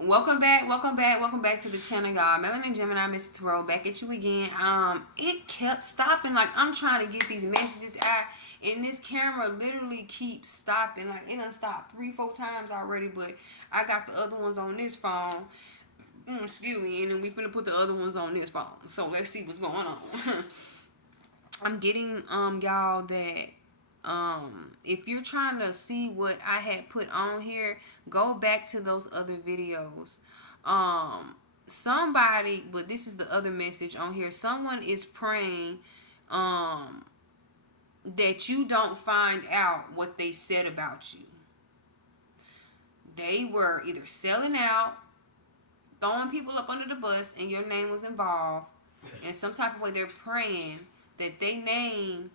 Welcome back, welcome back to the channel, y'all. Melanin Gemini, Mr. Tarot, back at you again. It kept stopping. Like, I'm trying to get these messages out, and this camera literally keeps stopping. Like, it done stopped 3-4 times already, but I got the other ones on this phone. Excuse me, and then we finna put the other ones on this phone. So let's see what's going on. I'm getting y'all that if you're trying to see what I had put on here, go back to those other videos. Somebody, but this is the other message on here. Someone is praying that you don't find out what they said about you. They were either selling out, throwing people up under the bus, and your name was involved in some type of way. They're praying that they name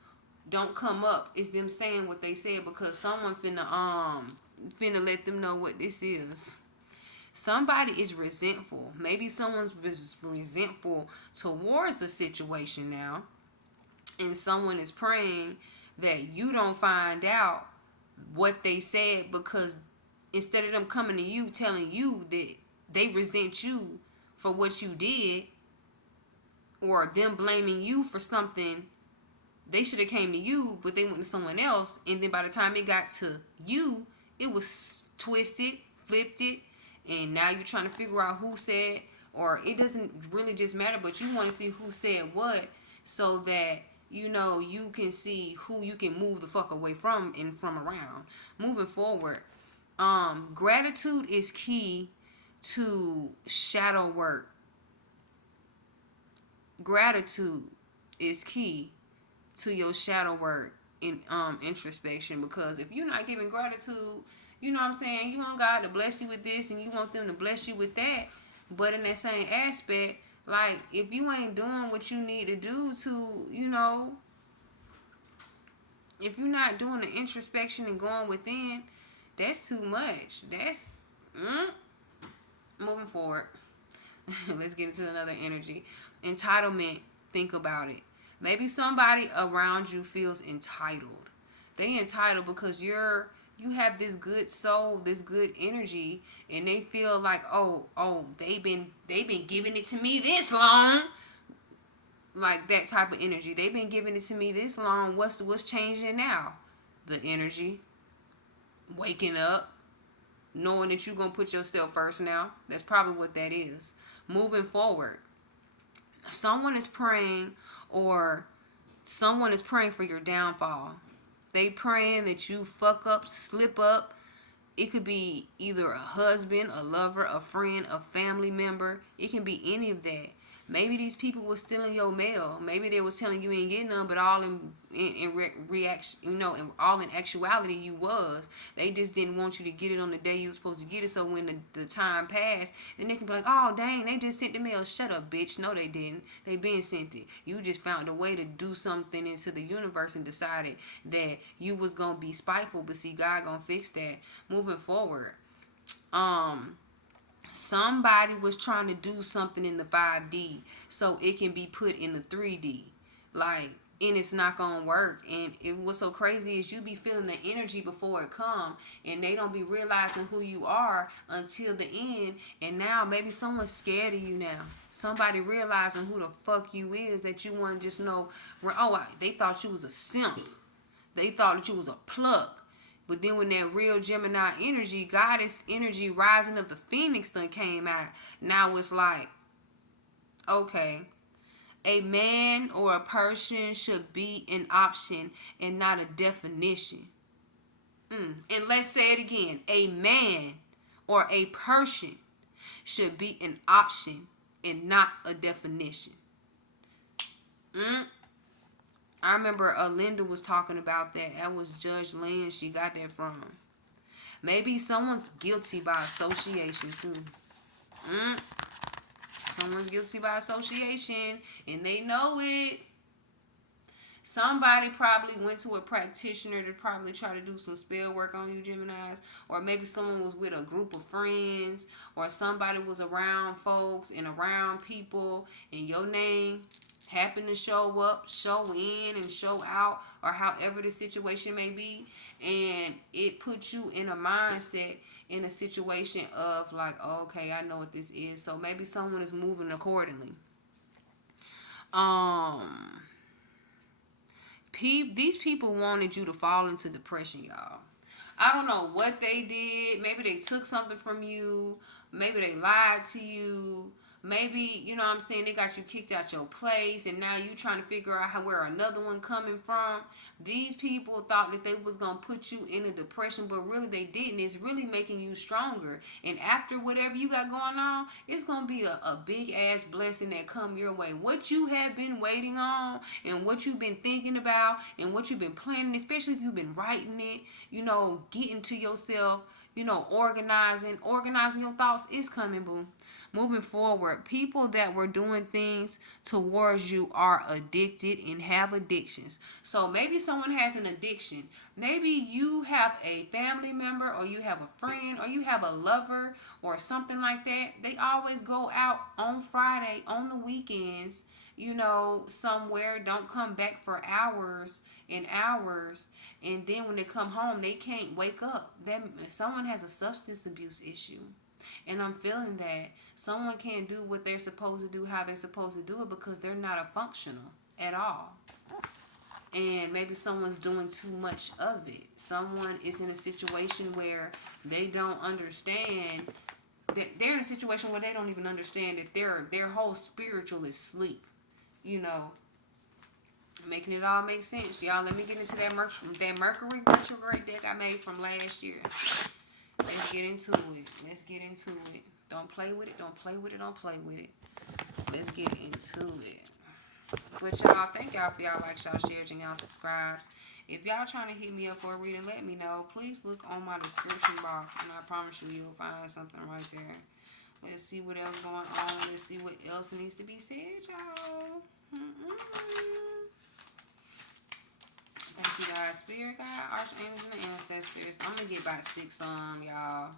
don't come up. It's them saying what they said because someone finna let them know what this is. Somebody is resentful. Maybe someone's resentful towards the situation now, and someone is praying that you don't find out what they said, because instead of them coming to you telling you that they resent you for what you did, or them blaming you for something, they should have came to you, but they went to someone else, and then by the time it got to you, it was twisted, flipped it, and now you're trying to figure out who said, or it doesn't really just matter, but you want to see who said what, so that you can see who you can move the fuck away from and from around. Moving forward, gratitude is key to shadow work. Gratitude is key to your shadow work in introspection, because if you're not giving gratitude, you know what I'm saying, you want God to bless you with this and you want them to bless you with that, but in that same aspect, like, if you ain't doing what you need to do to, if you're not doing the introspection and going within, that's too much. That's moving forward. Let's get into another energy. Entitlement. Think about it. Maybe somebody around you feels entitled. They entitled because you have this good soul, this good energy, and they feel like, they've been giving it to me this long. Like that type of energy. They've been giving it to me this long. What's changing now? The energy. Waking up. Knowing that you're going to put yourself first now. That's probably what that is. Moving forward. Someone is praying, or someone is praying for your downfall. They praying that you fuck up, slip up. It could be either a husband, a lover, a friend, a family member. It can be any of that. Maybe these people was stealing your mail. Maybe they was telling you ain't getting none, but all in reaction, and all in actuality you was. They just didn't want you to get it on the day you were supposed to get it. So when the time passed, then they can be like, oh dang, they just sent the mail. Shut up, bitch. No, they didn't. They been sent it. You just found a way to do something into the universe and decided that you was gonna be spiteful. But see, God gonna fix that. Moving forward, somebody was trying to do something in the 5D so it can be put in the 3D, like, and it's not gonna work. And what's so crazy is you be feeling the energy before it come, and they don't be realizing who you are until the end. And now maybe someone's scared of you now. Somebody realizing who the fuck you is, that you want to just know. They thought you was a simp. They thought that you was a plug. But then when that real Gemini energy, goddess energy, rising of the phoenix done came out, now it's like, okay, a man or a person should be an option and not a definition. And let's say it again. A man or a person should be an option and not a definition. I remember Linda was talking about that. That was Judge Lynn. She got that from. Maybe someone's guilty by association too. Someone's guilty by association and they know it. Somebody probably went to a practitioner to probably try to do some spell work on you, Geminis. Or maybe someone was with a group of friends, or somebody was around folks and around people, and your name happen to show up, show in, and show out, or however the situation may be, and it puts you in a mindset, in a situation of like, oh, okay, I know what this is. So maybe someone is moving accordingly. These people wanted you to fall into depression, y'all. I don't know what they did. Maybe they took something from you. Maybe they lied to you. Maybe, you know what I'm saying, they got you kicked out your place, and now you trying to figure out where another one coming from. These people thought that they was going to put you in a depression, but really they didn't. It's really making you stronger. And after whatever you got going on, it's going to be a big ass blessing that come your way. What you have been waiting on, and what you've been thinking about, and what you've been planning, especially if you've been writing it, you know, getting to yourself, you know, organizing your thoughts, is coming, boo. Moving forward, people that were doing things towards you are addicted and have addictions. So maybe someone has an addiction. Maybe you have a family member, or you have a friend, or you have a lover, or something like that. They always go out on Friday, on the weekends, you know, somewhere, don't come back for hours and hours, and then when they come home, they can't wake up. That someone has a substance abuse issue. And I'm feeling that someone can't do what they're supposed to do, how they're supposed to do it, because they're not a functional at all. And maybe someone's doing too much of it. Someone is in a situation where they don't understand that they're in a situation where they don't even understand that their whole spiritual is sleep. You know, making it all make sense. Y'all, let me get into that Mercury retrograde deck I made from last year. Let's get into it. Don't play with it. Don't play with it. Don't play with it. Let's get into it. But y'all, thank y'all for y'all likes, y'all shares, and y'all subscribes. If y'all trying to hit me up for a reading, let me know. Please look on my description box, and I promise you, you'll find something right there. Let's see what else going on. Let's see what else needs to be said, y'all. Thank you, guys. Spirit guide, archangels, and ancestors. I'm going to get about 6 y'all.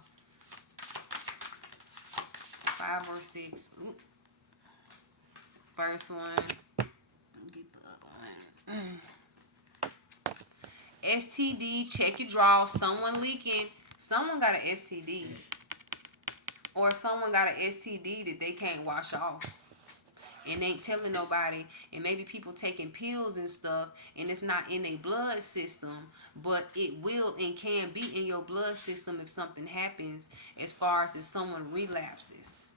5 or 6. Ooh. First one. Get the other one. STD, check your draw. Someone leaking. Someone got an STD. Or someone got an STD that they can't wash off. And ain't telling nobody, and maybe people taking pills and stuff, and it's not in a blood system, but it will and can be in your blood system if something happens, as far as if someone relapses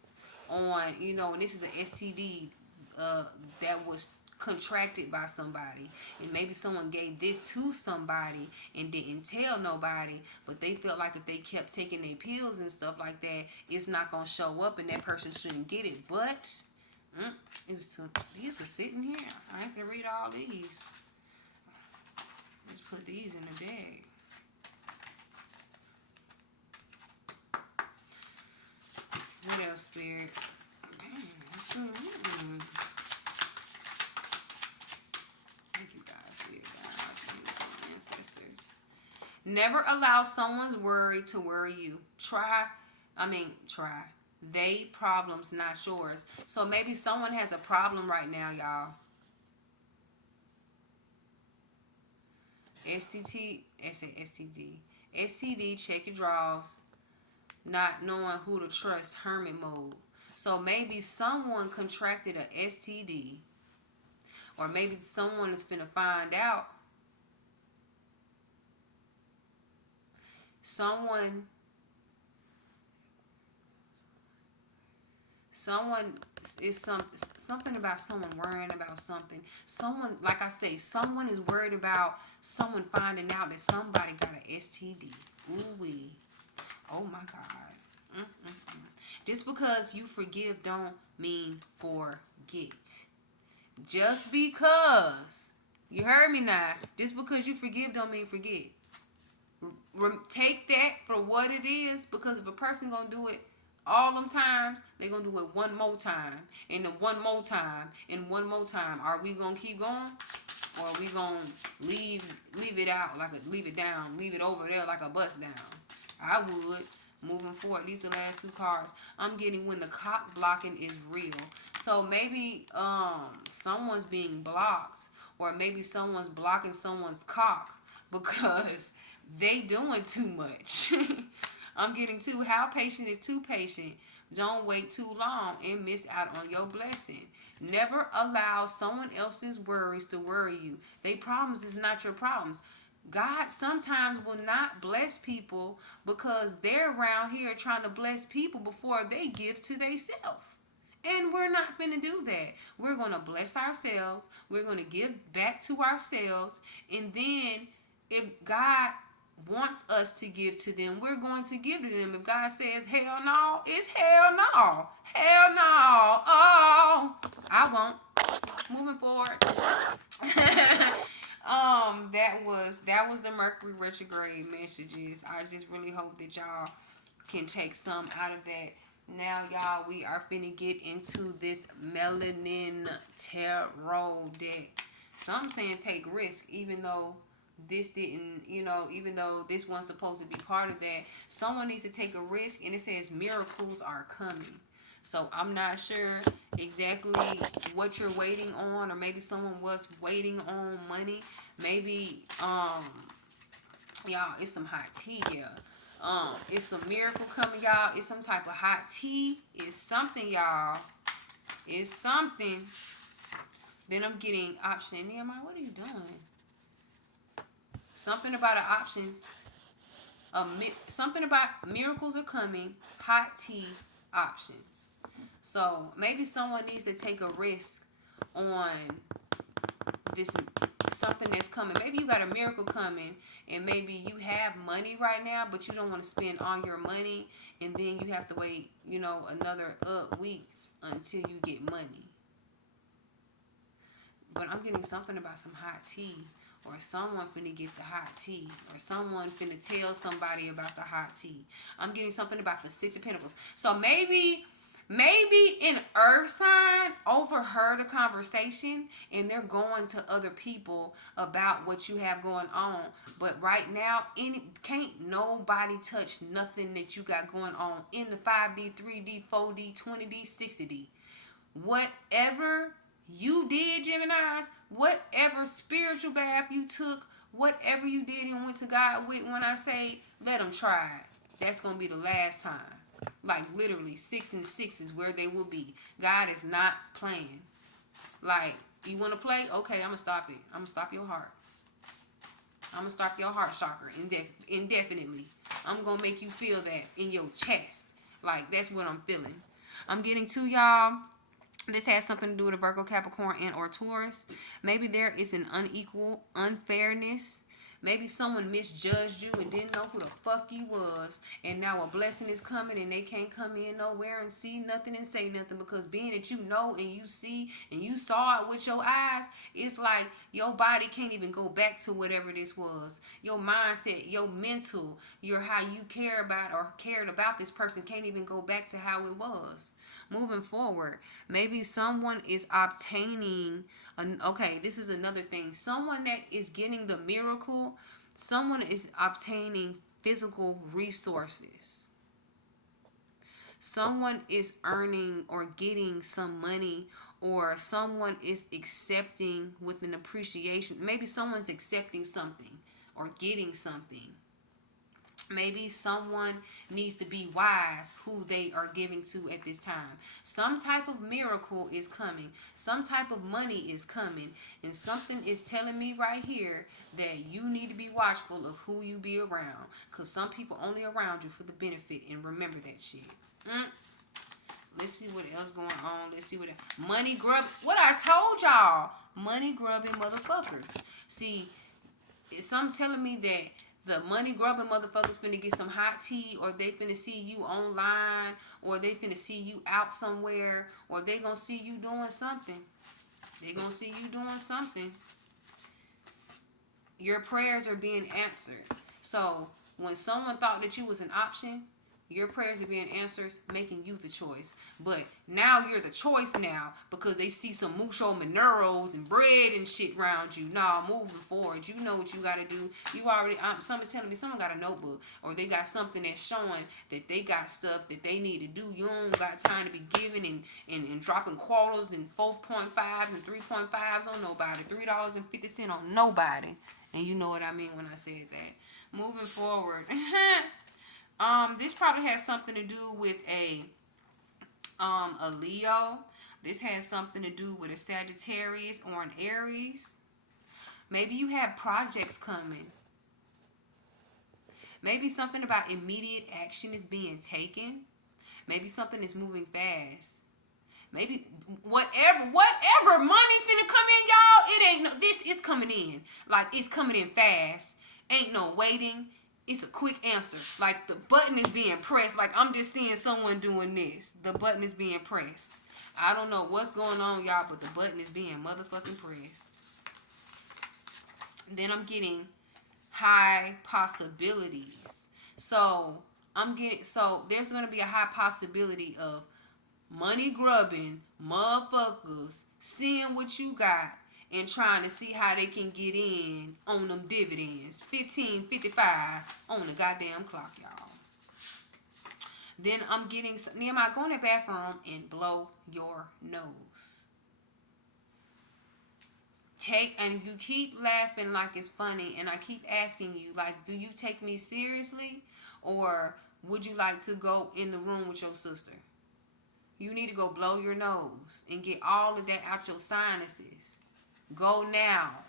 on, you know, and this is an STD that was contracted by somebody, and maybe someone gave this to somebody and didn't tell nobody, but they felt like if they kept taking their pills and stuff like that, it's not gonna show up and that person shouldn't get it. But it was these were sitting here. I ain't gonna read all these. Let's put these in a bag. What else, Spirit? Thank you, guys, Spirit, God, ancestors. Never allow someone's worry to worry you. Try. They problems, not yours. So maybe someone has a problem right now, y'all. STD, check your draws. Not knowing who to trust, hermit mode. So maybe someone contracted a STD. Or maybe someone is finna find out. Someone is something about someone worrying about something. Someone, like I say, someone is worried about someone finding out that somebody got an STD. Ooh-wee. Oh my God. Just because you forgive don't mean forget. Just because, you heard me now, just because you forgive don't mean forget. Take that for what it is, because if a person gonna do it all them times, they're going to do it one more time, and then one more time, and one more time. Are we going to keep going? Or are we going to leave it out, leave it down, leave it over there like a bus down? I would. Moving forward, these are the last two cards. I'm getting when the cock blocking is real. So maybe someone's being blocked, or maybe someone's blocking someone's cock because they doing too much. I'm getting too. How patient is too patient? Don't wait too long and miss out on your blessing. Never allow someone else's worries to worry you. They problems is not your problems. God sometimes will not bless people because they're around here trying to bless people before they give to themselves. And we're not going to do that. We're going to bless ourselves. We're going to give back to ourselves. And then if God wants us to give to them, we're going to give to them. If God says hell no, it's hell no. Hell no. Oh, I won't. Moving forward. That was the Mercury retrograde messages. I just really hope that y'all can take some out of that. Now, y'all, we are finna get into this Melanin tarot deck. Some saying take risk, even though this didn't, even though this one's supposed to be part of that. Someone needs to take a risk, and it says miracles are coming. So I'm not sure exactly what you're waiting on, or maybe someone was waiting on money. Maybe, y'all, it's some hot tea here. It's some miracle coming, y'all. It's some type of hot tea. It's something, y'all. It's something. Then I'm getting option. Nehemiah, what are you doing? Something about the options. Something about miracles are coming. Hot tea options. So maybe someone needs to take a risk on this, something that's coming. Maybe you got a miracle coming, and maybe you have money right now, but you don't want to spend all your money, and then you have to wait, another weeks until you get money. But I'm getting something about some hot tea, or someone finna get the hot tea, or someone finna tell somebody about the hot tea. I'm getting something about the Six of Pentacles. So maybe an earth sign overheard a conversation and they're going to other people about what you have going on. But right now, can't nobody touch nothing that you got going on in the 5D, 3D, 4D, 20D, 60D. Whatever you did, Geminis, whatever spiritual bath you took, whatever you did and went to God with, when I say let them try it, that's going to be the last time. Like literally 6 and 6 is where they will be. God is not playing. Like, you want to play? Okay, I'm going to stop it. I'm going to stop your heart. I'm going to stop your heart chakra indefinitely. I'm going to make you feel that in your chest. Like, that's what I'm feeling. I'm getting to y'all. This has something to do with a Virgo, Capricorn, and or Taurus. Maybe there is an unequal unfairness. Maybe someone misjudged you and didn't know who the fuck you was. And now a blessing is coming and they can't come in nowhere and see nothing and say nothing. Because being that you know and you see and you saw it with your eyes, it's like your body can't even go back to whatever this was. Your mindset, your mental, your how you care about or cared about this person can't even go back to how it was. Moving forward, maybe someone is obtaining... Okay, this is another thing. Someone that is getting the miracle, someone is obtaining physical resources. Someone is earning or getting some money, or someone is accepting with an appreciation. Maybe someone's accepting something or getting something. Maybe someone needs to be wise who they are giving to at this time. Some type of miracle is coming. Some type of money is coming. And something is telling me right here that you need to be watchful of who you be around. Because some people only around you for the benefit. And remember that shit. Let's see what else going on. Let's see what else. Money grub. What I told y'all. Money grubbing motherfuckers. See, some telling me that the money grubbing motherfuckers finna get some hot tea, or they finna see you online, or they finna see you out somewhere, or they gonna see you doing something. They gonna see you doing something. Your prayers are being answered. So when someone thought that you was an option, Your prayers are being answered, making you the choice. But now you're the choice now because they see some mucho minerals and bread and shit around you. Nah, moving forward, you know what you got to do. You already, someone's telling me someone got a notebook or they got something that's showing that they got stuff that they need to do. You don't got time to be giving and dropping quarters and 4.5s and 3.5s on nobody. $3.50 on nobody. And you know what I mean when I said that. Moving forward. This probably has something to do with a Leo. This has something to do with a Sagittarius or an Aries. Maybe you have projects coming. Maybe something about immediate action is being taken. Maybe something is moving fast. Maybe whatever money finna come in, y'all. It ain't no. This is coming in. Like it's coming in fast. Ain't no waiting. It's a quick answer. Like the button is being pressed. Like I'm just seeing someone doing this. The button is being pressed. I don't know what's going on, y'all, but the button is being motherfucking pressed. Then I'm getting high possibilities. So there's gonna be a high possibility of money grubbing motherfuckers seeing what you got and trying to see how they can get in on them dividends. 15.55 on the goddamn clock, y'all. Then I'm getting Nehemiah, go in the bathroom and blow your nose. And you keep laughing like it's funny, and I keep asking you, like, do you take me seriously, or would you like to go in the room with your sister? You need to go blow your nose and get all of that out your sinuses. Go now.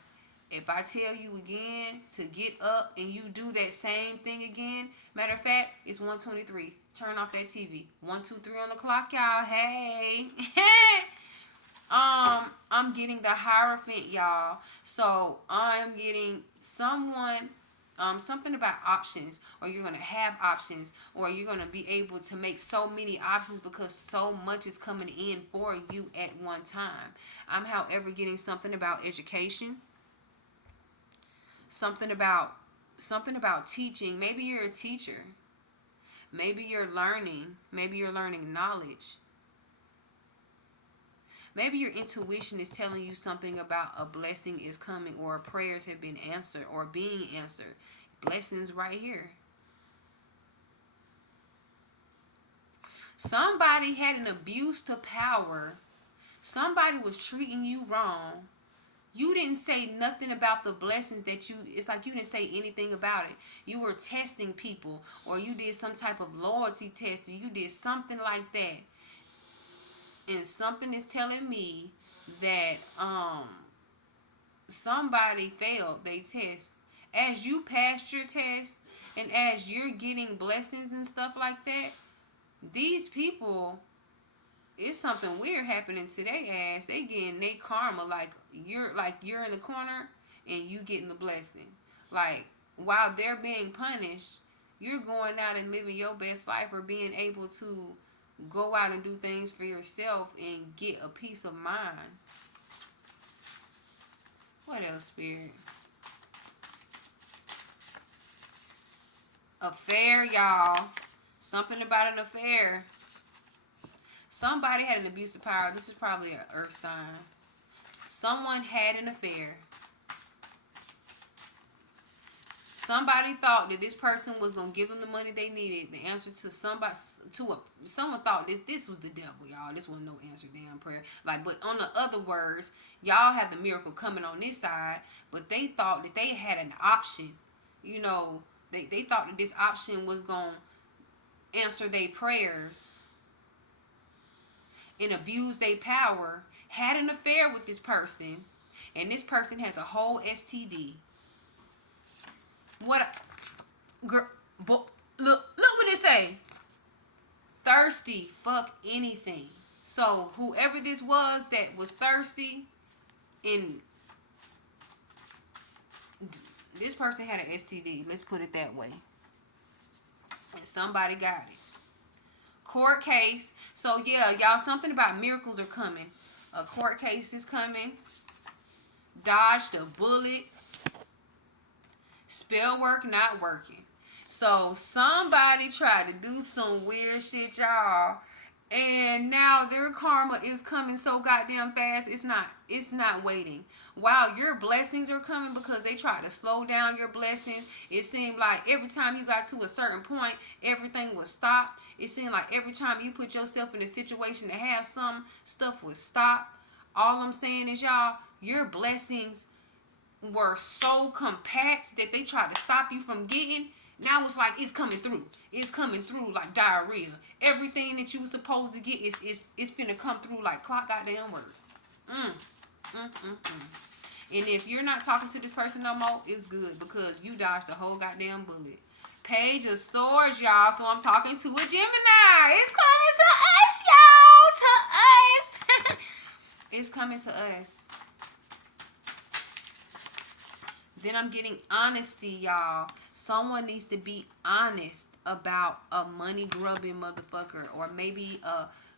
If I tell you again to get up and you do that same thing again, matter of fact, it's 1:23. Turn off that TV. 1:23 on the clock, y'all. Hey. I'm getting the Hierophant, y'all. So I'm getting someone, something about options, or you're going to have options, or you're going to be able to make so many options because so much is coming in for you at one time. I'm, however, getting something about education, something about teaching. Maybe you're a teacher. Maybe you're learning knowledge. Maybe your intuition is telling you something about a blessing is coming, or prayers have been answered or being answered. Blessings right here. Somebody had an abuse to power. Somebody was treating you wrong. You didn't say nothing about the blessings that it's like you didn't say anything about it. You were testing people, or you did some type of loyalty test, or you did something like that. And something is telling me that somebody failed their test. As you passed your test and as you're getting blessings and stuff like that, these people, it's something weird happening to their ass. They getting their karma like you're in the corner and you getting the blessing. Like while they're being punished, you're going out and living your best life, or being able to go out and do things for yourself and get a peace of mind. What else, Spirit? Affair, y'all. Something about an affair. Somebody had an abuse of power. This is probably an earth sign. Someone had an affair. Somebody thought that this person was going to give them the money they needed. The answer to someone thought this was the devil, y'all. This wasn't no answer damn prayer. Like, but on the other words, y'all have the miracle coming on this side, but they thought that they had an option. You know, they thought that this option was going to answer their prayers and abuse their power, had an affair with this person, and this person has a whole STD. What, girl, look what it say. Thirsty, fuck anything. So whoever this was that was thirsty, and this person had an STD. Let's put it that way. And somebody got it. Court case. So yeah, y'all, something about miracles are coming. A court case is coming. Dodged a bullet. Spell work not working. So somebody tried to do some weird shit, y'all. And now their karma is coming so goddamn fast. It's not waiting. While your blessings are coming, because they try to slow down your blessings. It seemed like every time you got to a certain point, everything was stopped. It seemed like every time you put yourself in a situation to have some stuff was stopped. All I'm saying is, y'all, your blessings were so compact that they tried to stop you from getting. Now it's like it's coming through. It's coming through like diarrhea. Everything that you were supposed to get is finna come through like clock goddamn word. Mm, And if you're not talking to this person no more, it's good, because you dodged the whole goddamn bullet. Page of Swords, y'all. So I'm talking to a Gemini. It's coming to us, y'all. To us. It's coming to us. Then I'm getting honesty, y'all. Someone needs to be honest about a money grubbing motherfucker. Or maybe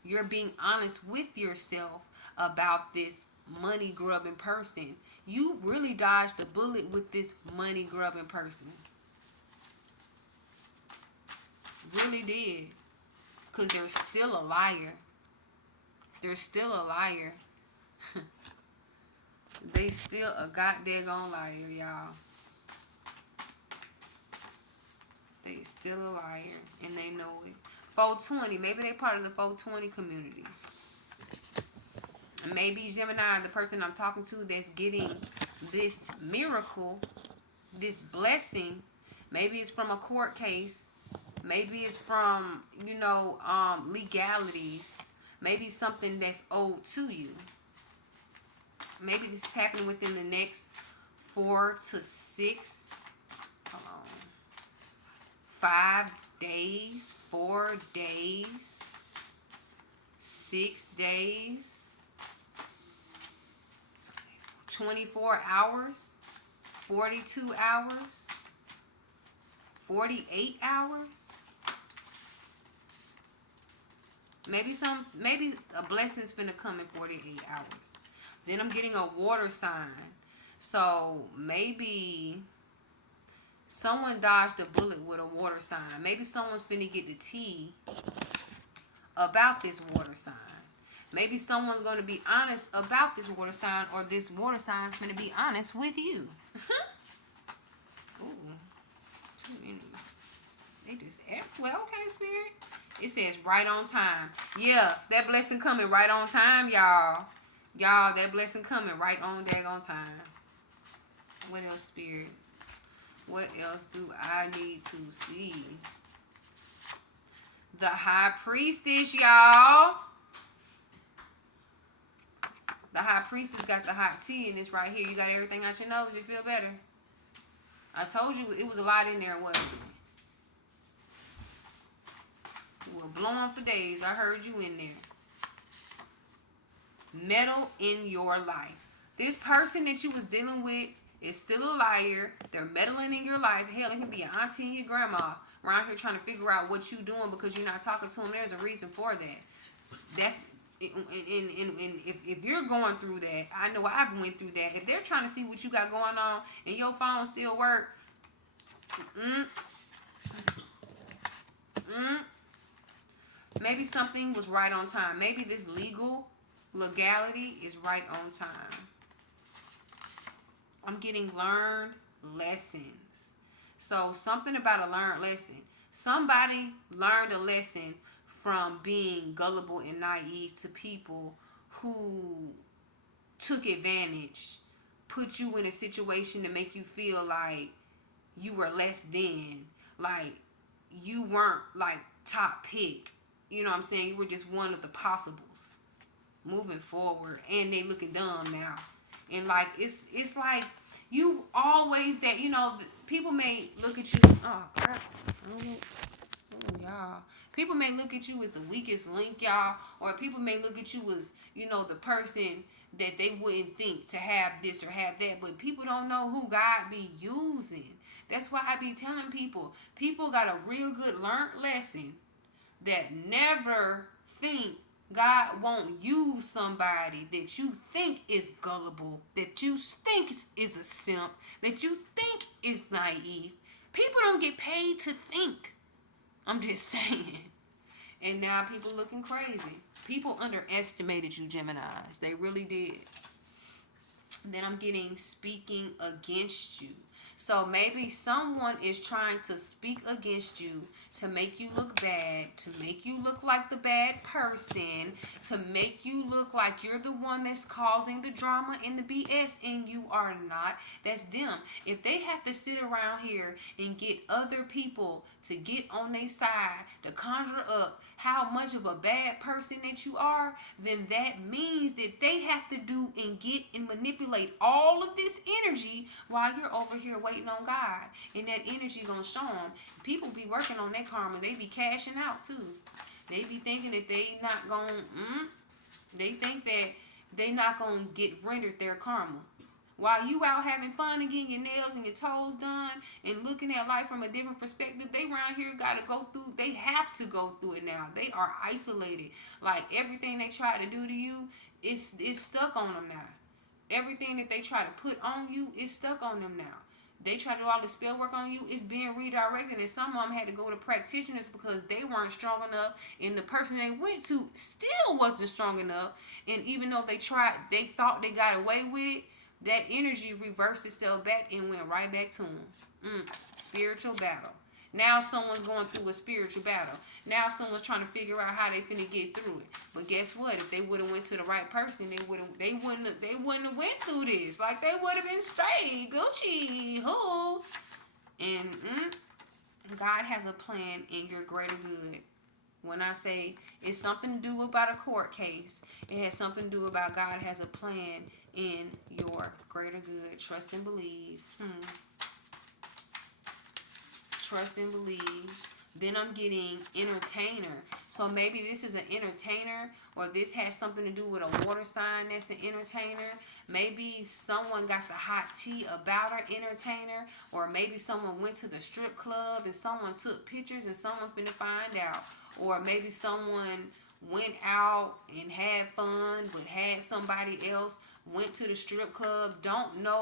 you're being honest with yourself about this money grubbing person. You really dodged the bullet with this money grubbing person. Really did. Because they're still a liar. They're still a liar. They still a goddamn liar, y'all. They still a liar, and they know it. 420, maybe they part of the 420 community. Maybe Gemini, the person I'm talking to that's getting this miracle, this blessing, maybe it's from a court case. Maybe it's from, legalities. Maybe something that's owed to you. Maybe this is happening within the next 4 to 6, 5 days, 4 days, 6 days, 24 hours, 42 hours, 48 hours. Maybe a blessing's finna come in 48 hours. Then I'm getting a water sign. So maybe someone dodged a bullet with a water sign. Maybe someone's finna get the tea about this water sign. Maybe someone's going to be honest about this water sign, or this water sign's finna be honest with you. Ooh, too many. They just well, okay, Spirit. It says right on time. Yeah, that blessing coming right on time, y'all. Y'all, that blessing coming right on daggone time. What else, Spirit? What else do I need to see? The High Priestess, y'all. The High Priestess got the hot tea, and it's right here. You got everything out your nose. You feel better? I told you it was a lot in there, wasn't it? We were blowing for days. I heard you in there. Meddle in your life. This person that you was dealing with is still a liar. They're meddling in your life. Hell, it could be your auntie and your grandma around here trying to figure out what you doing because you're not talking to them. There's a reason for that. That's and if you're going through that, I know I've went through that. If they're trying to see what you got going on and your phone still work, maybe something was right on time. Maybe this legality is right on time. I'm getting learned lessons. So something about a learned lesson. Somebody learned a lesson from being gullible and naive to people who took advantage, put you in a situation to make you feel like you were less than, like you weren't like top pick. You know what I'm saying? You were just one of the possibles moving forward, and they looking dumb now. And like it's like you always that, people may look at you, oh crap, y'all. People may look at you as the weakest link, y'all, or people may look at you as, the person that they wouldn't think to have this or have that, but people don't know who God be using. That's why I be telling people got a real good learned lesson that never think God won't use somebody that you think is gullible, that you think is a simp, that you think is naive. People don't get paid to think. I'm just saying. And now people looking crazy. People underestimated you, Geminis. They really did. Then I'm getting speaking against you. So maybe someone is trying to speak against you to make you look bad, to make you look like the bad person, to make you look like you're the one that's causing the drama and the BS, and you are not. That's them. If they have to sit around here and get other people to get on their side, to conjure up how much of a bad person that you are, then that means that they have to do and get and manipulate all of this energy while you're over here waiting on God. And that energy gonna show them. People be working on their karma. They be cashing out too. They be thinking that they not gonna, they think that they not gonna get rendered their karma. While you out having fun and getting your nails and your toes done and looking at life from a different perspective, they around here got to go through, they have to go through it now. They are isolated. Like everything they try to do to you, it's stuck on them now. Everything that they try to put on you is stuck on them now. They try to do all the spell work on you, it's being redirected, and some of them had to go to practitioners because they weren't strong enough, and the person they went to still wasn't strong enough. And even though they tried, they thought they got away with it, that energy reversed itself back and went right back to them. Spiritual battle. Now someone's going through a spiritual battle. Now someone's trying to figure out how they finna get through it. But guess what? If they would have went to the right person, they wouldn't have went through this. Like they would have been straight, Gucci, who? And God has a plan in your greater good. When I say it's something to do about a court case, it has something to do about God has a plan in your greater good. Trust and believe. Trust and believe. Then I'm getting entertainer. So maybe this is an entertainer, or this has something to do with a water sign that's an entertainer. Maybe someone got the hot tea about an entertainer, or maybe someone went to the strip club and someone took pictures and someone finna find out. Or maybe someone went out and had fun but had somebody else, went to the strip club, don't know